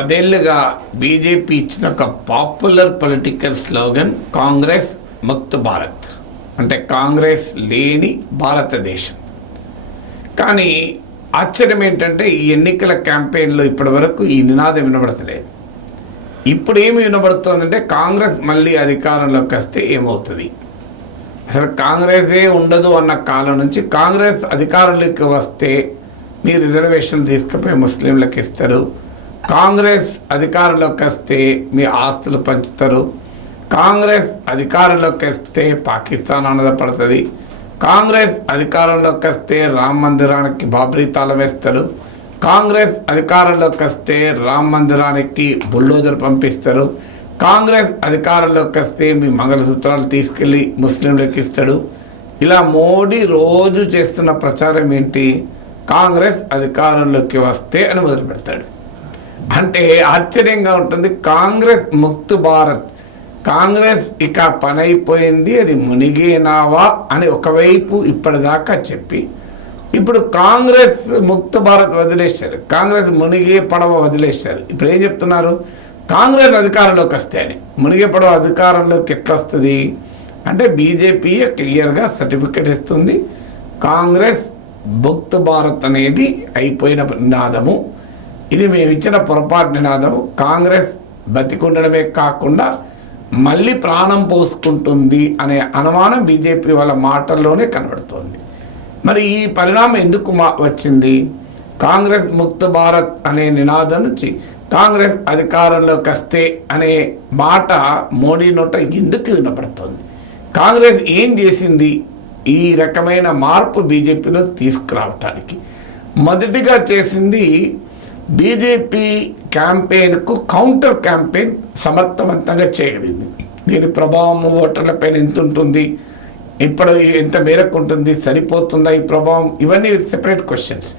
10 ఏళ్లుగా బీజేపీ ఇచ్చిన ఒక popular political slogan Congress Mukt Bharat, అంటే కాంగ్రెస్ లేని భారతదేశం. కానీ ఆశ్చర్యం ఏంటంటే ఈ ఎన్నికల క్యాంపెయిన్లో ఇప్పటి వరకు ఈ నినాదం వినబడతలేదు. ఇప్పుడు ఏమి వినబడుతుందంటే కాంగ్రెస్ మళ్ళీ అధికారంలోకి వస్తే ఏమవుతుంది, అసలు కాంగ్రెసే ఉండదు అన్న కాలం నుంచి కాంగ్రెస్ అధికారంలోకి వస్తే మీ రిజర్వేషన్లు తీసుకుపోయి ముస్లింలకు ఇస్తారు, కాంగ్రెస్ అధికారంలోకి వస్తే మీ ఆస్తులు పంచుతారు, కాంగ్రెస్ అధికారంలోకి వస్తే పాకిస్తాన్ ఆనందపడుతుంది, కాంగ్రెస్ అధికారంలోకి వస్తే రామ మందిరానికి బాబ్రీ తాళం వేస్తారు, కాంగ్రెస్ అధికారంలోకి వస్తే రామ మందిరానికి బుల్డోజర్ పంపిస్తారు, కాంగ్రెస్ అధికారంలోకి వస్తే మీ మంగళసూత్రాలు తీసుకెళ్ళి ముస్లింలకు ఇస్తాడు. ఇలా మోడీ రోజు చేస్తున్న ప్రచారం ఏంటి, కాంగ్రెస్ అధికారంలోకి వస్తే అని మొదలు పెడతాడు. అంటే ఆశ్చర్యంగా ఉంటుంది. కాంగ్రెస్ ముక్త్ భారత్, కాంగ్రెస్ ఇక పని అయిపోయింది, అది మునిగేనావా అని ఒకవైపు ఇప్పటిదాకా చెప్పి ఇప్పుడు కాంగ్రెస్ ముక్త్ భారత్ వదిలేశారు, కాంగ్రెస్ మునిగే పడవ వదిలేశారు. ఇప్పుడు ఏం చెప్తున్నారు, కాంగ్రెస్ అధికారంలోకి వస్తే అని. మునిగే పడవ అధికారంలోకి ఎట్లా వస్తుంది అంటే బీజేపీ క్లియర్గా సర్టిఫికెట్ ఇస్తుంది, కాంగ్రెస్ ముక్త్ భారత్ అనేది అయిపోయిన నినాదము, ఇది మేము ఇచ్చిన పొరపాటు నినాదము, కాంగ్రెస్ బతికుండడమే కాకుండా మళ్ళీ ప్రాణం పోసుకుంటుంది అనే అనుమానం బీజేపీ వాళ్ళ మాటల్లోనే కనబడుతోంది. మరి ఈ పరిణామం ఎందుకు వచ్చింది, కాంగ్రెస్ ముక్త్ భారత్ అనే నినాదం నుంచి కాంగ్రెస్ అధికారంలోకి వస్తే అనే మాట మోడీ నోట ఎందుకు వినపడుతోంది, కాంగ్రెస్ ఏం చేసింది ఈ రకమైన మార్పు బీజేపీలో తీసుకురావటానికి? మొదటిగా చేసింది బీజేపీ క్యాంపెయిన్కు కౌంటర్ క్యాంపెయిన్ సమర్థవంతంగా చేయగలిగింది. దీని ప్రభావం ఓటర్లపైన ఎంత ఉంటుంది, ఇప్పుడు ఎంత మేరకు ఉంటుంది, సరిపోతుందా ఈ ప్రభావం, ఇవన్నీ సెపరేట్ క్వశ్చన్స్.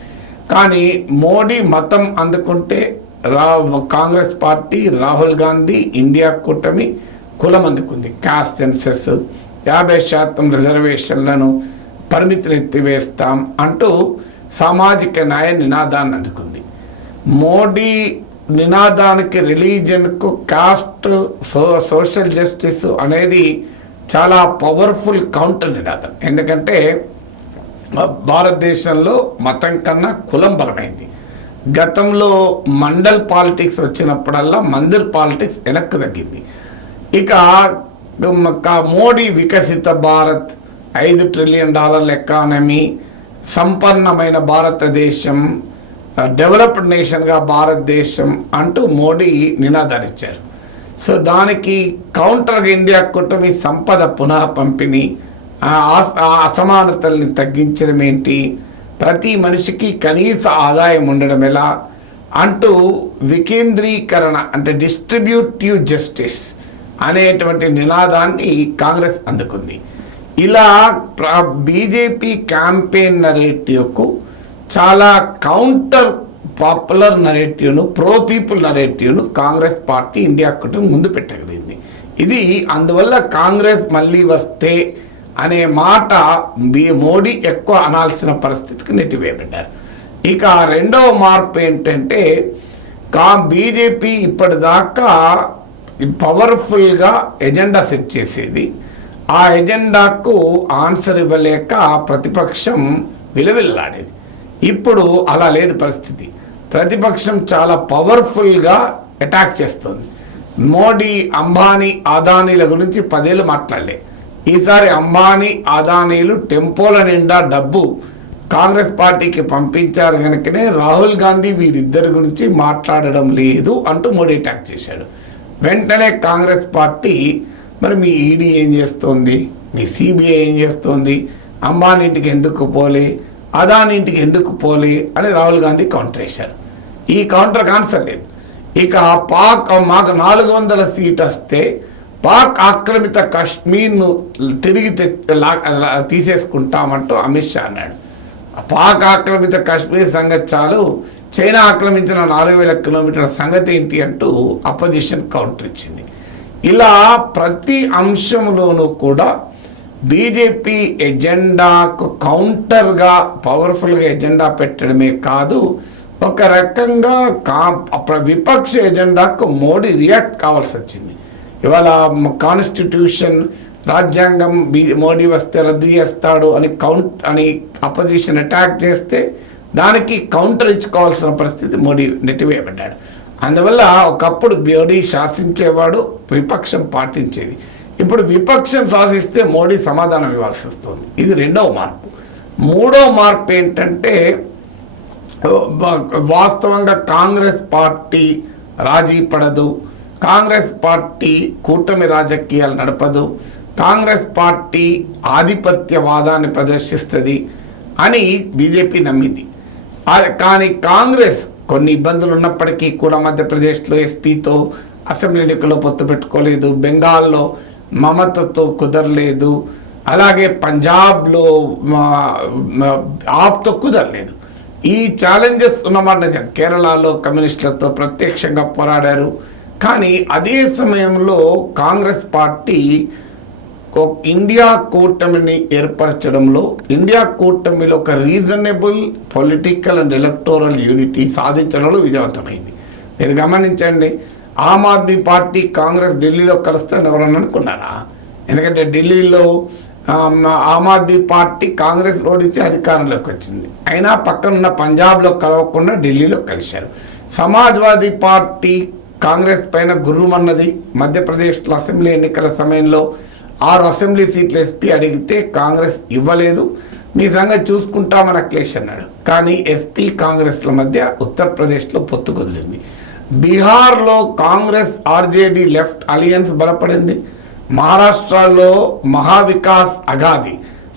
కానీ మోడీ మతం అందుకుంటే కాంగ్రెస్ పార్టీ, రాహుల్ గాంధీ, ఇండియా కూటమి కులం అందుకుంది. క్యాస్ట్ సెన్సెస్ 50% రిజర్వేషన్లను పరిమితిని ఎత్తివేస్తాం అంటూ సామాజిక న్యాయ నినాదాన్ని అందుకుంది. మోడీ నినాదానికి రిలీజియన్కు కాస్ట్ సోషల్ జస్టిస్ అనేది చాలా పవర్ఫుల్ కౌంటర్ నినాదం. ఎందుకంటే భారతదేశంలో మతం కన్నా కులం బలమైంది. గతంలో మండల్ పాలిటిక్స్ వచ్చినప్పుడల్లా మందిర్ పాలిటిక్స్ వెనక్కి తగ్గింది. ఇక మోడీ వికసిత భారత్, $5 ట్రిలియన్ ఎకానమీ, సంపన్నమైన భారతదేశం, డెవలప్డ్ నేషన్గా భారతదేశం అంటూ మోడీ నినాదాలు ఇచ్చారు. సో దానికి కౌంటర్గా ఇండియా కూటమి సంపద పునః పంపిణీ, అసమానతల్ని తగ్గించడం ఏంటి, ప్రతి మనిషికి కనీస ఆదాయం ఉండడం ఎలా అంటూ వికేంద్రీకరణ అంటే డిస్ట్రిబ్యూటివ్ జస్టిస్ అనేటువంటి నినాదాన్ని కాంగ్రెస్ అందుకుంది. ఇలా బీజేపీ క్యాంపెయిన్ నరేటివ్కు చాలా కౌంటర్ పాపులర్ నరేటివ్ను, ప్రో పీపుల్ నరేటివ్ను కాంగ్రెస్ పార్టీ ఇండియా కుటుంబం ముందు పెట్టగలిగింది. ఇది అందువల్ల కాంగ్రెస్ మళ్ళీ వస్తే అనే మాట మోడీ ఎక్కువ అనాల్సిన పరిస్థితికి నెట్టివేయబడ్డారు. ఇక రెండవ మార్పు ఏంటంటే బీజేపీ ఇప్పటిదాకా పవర్ఫుల్గా ఎజెండా సెట్ చేసేది, ఆ ఎజెండాకు ఆన్సర్ ఇవ్వలేక ప్రతిపక్షం విలవిల్లాడేది. ఇప్పుడు అలా లేదు పరిస్థితి. ప్రతిపక్షం చాలా పవర్ఫుల్గా అటాక్ చేస్తుంది. మోడీ అంబానీ అదానీల గురించి 10 ఏళ్ళు మాట్లాడలే. ఈసారి అంబానీ అదానీలు టెంపోల నిండా డబ్బు కాంగ్రెస్ పార్టీకి పంపించారు కనుకనే రాహుల్ గాంధీ వీరిద్దరి గురించి మాట్లాడడం లేదు అంటూ మోడీ అటాక్ చేశాడు. వెంటనే కాంగ్రెస్ పార్టీ మరి మీ ఈడీ ఏం చేస్తోంది, మీ సిబిఐ ఏం చేస్తోంది, అంబానీ ఇంటికి ఎందుకు పోలే, అదానీ ఇంటికి ఎందుకు పోలే అని రాహుల్ గాంధీ కౌంటర్ వేశారు. ఈ కౌంటర్కి ఆన్సర్ లేదు. ఇక మాకు 400 సీట్ వస్తే పాక్ ఆక్రమిత కాశ్మీర్ను తిరిగి తీసేసుకుంటామంటూ అమిత్ షా అన్నాడు. పాక్ ఆక్రమిత కాశ్మీర్ సంగతి చాలు, చైనా ఆక్రమించిన 4000 కిలోమీటర్ల సంగతి ఏంటి అంటూ అపోజిషన్ కౌంటర్ ఇచ్చింది. ఇలా ప్రతి అంశంలోనూ కూడా బీజేపీ ఎజెండాకు కౌంటర్గా పవర్ఫుల్గా ఎజెండా పెట్టడమే కాదు, ఒక రకంగా విపక్ష ఎజెండాకు మోడీ రియాక్ట్ కావాల్సి వచ్చింది. ఇవాళ కాన్స్టిట్యూషన్ రాజ్యాంగం మోడీ వస్తే రద్దు చేస్తాడు అని అపోజిషన్ అటాక్ చేస్తే దానికి కౌంటర్ ఇచ్చుకోవాల్సిన పరిస్థితి మోడీ నెట్టివేయబడ్డాడు. అందువల్ల ఒకప్పుడు మోడీ శాసించేవాడు, విపక్షం పాటించేది. ఇప్పుడు విపక్షం శాసిస్తే మోడీ సమాధానం ఇవ్వాల్సి వస్తుంది. ఇది రెండవ మార్పు. మూడవ మార్పు ఏంటంటే వాస్తవంగా కాంగ్రెస్ పార్టీ రాజీ పడదు, కాంగ్రెస్ పార్టీ కూటమి రాజకీయాలు నడపదు, కాంగ్రెస్ పార్టీ ఆధిపత్యవాదాన్ని ప్రదర్శిస్తుంది అని బీజేపీ నమ్మింది. కానీ కాంగ్రెస్ కొన్ని ఇబ్బందులు ఉన్నప్పటికీ కూడా మధ్యప్రదేశ్లో ఎస్పీతో అసెంబ్లీ ఎన్నికల్లో పొత్తు పెట్టుకోలేదు, బెంగాల్లో మమతతో కుదరలేదు, అలాగే పంజాబ్లో ఆప్తో కుదరలేదు. ఈ ఛాలెంజెస్ ఉన్నమాట. కేరళలో కమ్యూనిస్టులతో ప్రత్యక్షంగా పోరాడారు. కానీ అదే సమయంలో కాంగ్రెస్ పార్టీ ఇండియా కూటమిని ఏర్పరచడంలో, ఇండియా కూటమిలో ఒక reasonable political and electoral unity సాధించడంలో విజయవంతమైంది. మీరు గమనించండి, ఆమ్ ఆద్మీ పార్టీ కాంగ్రెస్ ఢిల్లీలో కలుస్తారని ఎవరన్నా అనుకున్నారా? ఎందుకంటే ఢిల్లీలో ఆమ్ ఆద్మీ పార్టీ కాంగ్రెస్ ఓడించి అధికారంలోకి వచ్చింది. అయినా పక్కనున్న పంజాబ్లో కలవకుండా ఢిల్లీలో కలిశారు. సమాజ్వాదీ పార్టీ కాంగ్రెస్ పైన గుర్రుమన్నది. మధ్యప్రదేశ్లో అసెంబ్లీ ఎన్నికల సమయంలో 6 అసెంబ్లీ సీట్లు ఎస్పీ అడిగితే కాంగ్రెస్ ఇవ్వలేదు. మీ సంగతి చూసుకుంటామని అఖిలేష్ అన్నాడు. కానీ ఎస్పీ కాంగ్రెస్ల మధ్య ఉత్తరప్రదేశ్లో పొత్తు కుదిరింది. బీహార్లో కాంగ్రెస్ ఆర్జేడీ లెఫ్ట్ అలియన్స్ బలపడింది. మహారాష్ట్రలో మహావికాస్ అఘాది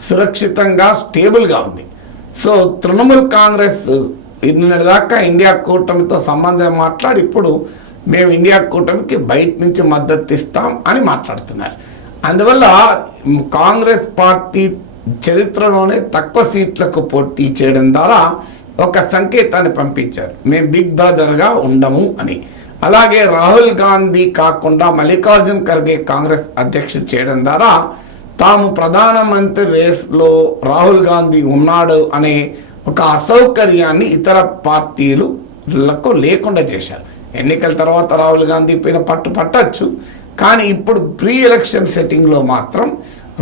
సురక్షితంగా స్టేబుల్గా ఉంది. సో తృణమూల్ కాంగ్రెస్ నిన్నటిదాకా ఇండియా కూటమితో సంబంధం మాట్లాడి ఇప్పుడు మేము ఇండియా కూటమికి బయట నుంచి మద్దతు ఇస్తాం అని మాట్లాడుతున్నారు. అందువల్ల కాంగ్రెస్ పార్టీ చరిత్రలోనే తక్కువ సీట్లకు పోటీ చేయడం ద్వారా ఒక సంకేతాన్ని పంపించారు, మేము బిగ్ బ్రదర్గా ఉండము అని. అలాగే రాహుల్ గాంధీ కాకుండా మల్లికార్జున్ ఖర్గే కాంగ్రెస్ అధ్యక్షుడు చేయడం ద్వారా తాము ప్రధానమంత్రి రేస్లో రాహుల్ గాంధీ ఉన్నాడు అనే ఒక అసౌకర్యాన్ని ఇతర పార్టీలకు లేకుండా చేశారు. ఎన్నికల తర్వాత రాహుల్ గాంధీ పైన పట్టచ్చు, కానీ ఇప్పుడు ప్రీ ఎలక్షన్ సెట్టింగ్లో మాత్రం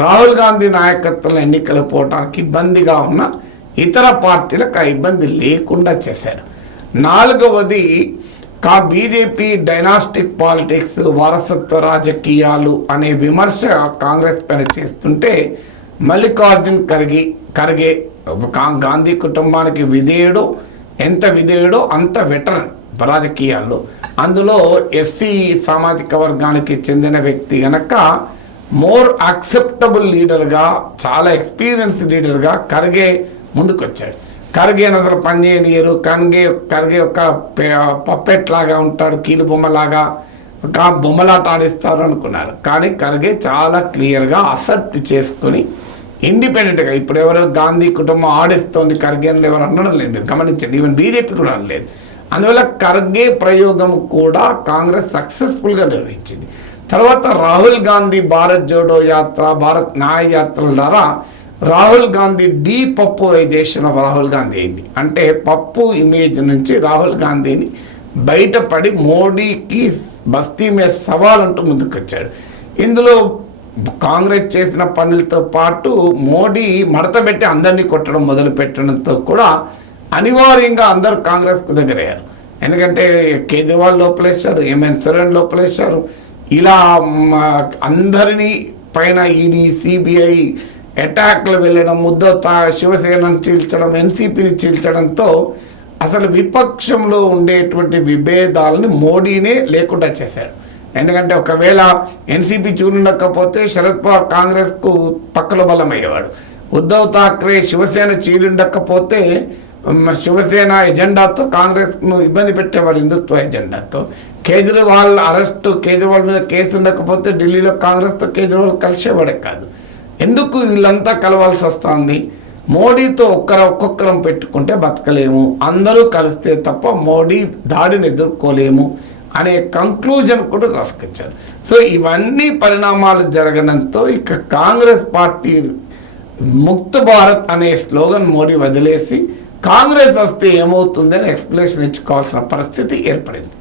రాహుల్ గాంధీ నాయకత్వంలో ఎన్నికలు పోవడానికి ఇబ్బందిగా ఉన్న ఇతర పార్టీలకు ఆ ఇబ్బంది లేకుండా చేశారు. నాలుగవది బీజేపీ డైనాస్టిక్ పాలిటిక్స్, వారసత్వ రాజకీయాలు అనే విమర్శ కాంగ్రెస్ పైన చేస్తుంటే మల్లికార్జున్ ఖర్గే గాంధీ కుటుంబానికి విధేయుడు, ఎంత విధేయుడో అంత వెటరన్ రాజకీయాల్లో. అందులో ఎస్సీ సామాజిక వర్గానికి చెందిన వ్యక్తి గనక మోర్ యాక్సెప్టబుల్ లీడర్గా, చాలా ఎక్స్పీరియన్స్ లీడర్గా ఖర్గే ముందుకొచ్చాడు. ఖర్గేని అసలు పనిచేయనియరు. ఖర్గే ఒక పప్పెట్ లాగా ఉంటాడు, కీలు బొమ్మలాగా, ఒక బొమ్మలాట ఆడిస్తారు అనుకున్నారు. కానీ ఖర్గే చాలా క్లియర్గా అసెప్ట్ చేసుకుని ఇండిపెండెంట్గా, ఇప్పుడు ఎవరు గాంధీ కుటుంబం ఆడిస్తోంది ఖర్గేని ఎవరు అనడం లేదు, గమనించండి. ఈవెన్ బీజేపీ కూడా అనలేదు. అందువల్ల ఖర్గే ప్రయోగం కూడా కాంగ్రెస్ సక్సెస్ఫుల్గా నిర్వహించింది. తర్వాత రాహుల్ గాంధీ భారత్ జోడో యాత్ర, భారత్ న్యాయ యాత్రల ద్వారా రాహుల్ గాంధీ డీపప్పువైజేషన్ ఆఫ్ రాహుల్ గాంధీ అయింది. అంటే పప్పు ఇమేజ్ నుంచి రాహుల్ గాంధీని బయటపడి మోడీకి బస్తీ మీద సవాల్ అంటూ ముందుకొచ్చాడు. ఇందులో కాంగ్రెస్ చేసిన పనులతో పాటు మోడీ మడతబెట్టి అందరినీ కొట్టడం మొదలు పెట్టడంతో కూడా అనివార్యంగా అందరూ కాంగ్రెస్కు దగ్గరయ్యారు. ఎందుకంటే కేజ్రీవాల్ లోపలేశారు, ఎంఎన్ సోరెన్ లోపలేశారు. ఇలా అందరినీ పైన ఈడీ, సిబిఐ అటాక్లు వెళ్ళడం, శివసేనను చీల్చడం, ఎన్సీపీని చీల్చడంతో అసలు విపక్షంలో ఉండేటువంటి విభేదాలని మోడీనే లేకుండా చేశాడు. ఎందుకంటే ఒకవేళ ఎన్సీపీ చూడుండకపోతే శరద్ పవార్ కాంగ్రెస్కు పక్కలో బలమయ్యేవాడు. ఉద్ధవ్ ఠాక్రే శివసేన చీలుండకపోతే శివసేన ఎజెండాతో కాంగ్రెస్ను ఇబ్బంది పెట్టేవాడు, హిందుత్వ ఎజెండాతో. కేజ్రీవాల్ అరెస్టు, కేజ్రీవాల్ మీద కేసు ఉండకపోతే ఢిల్లీలో కాంగ్రెస్తో కేజ్రీవాల్ కలిసేవాడే కాదు. ఎందుకు వీళ్ళంతా కలవాల్సి వస్తుంది? మోడీతో ఒక్కొక్కరం పెట్టుకుంటే బతకలేము, అందరూ కలిస్తే తప్ప మోడీ దాడిని ఎదుర్కోలేము అనే కంక్లూజన్ కూడా రాసుకొచ్చారు. సో ఇవన్నీ పరిణామాలు జరగడంతో ఇక కాంగ్రెస్ పార్టీ ముక్త భారత్ అనే స్లోగన్ మోడీ వదిలేసి కాంగ్రెస్ వస్తే ఏమవుతుందని ఎక్స్ప్లెనేషన్ ఇచ్చుకోవాల్సిన పరిస్థితి ఏర్పడింది.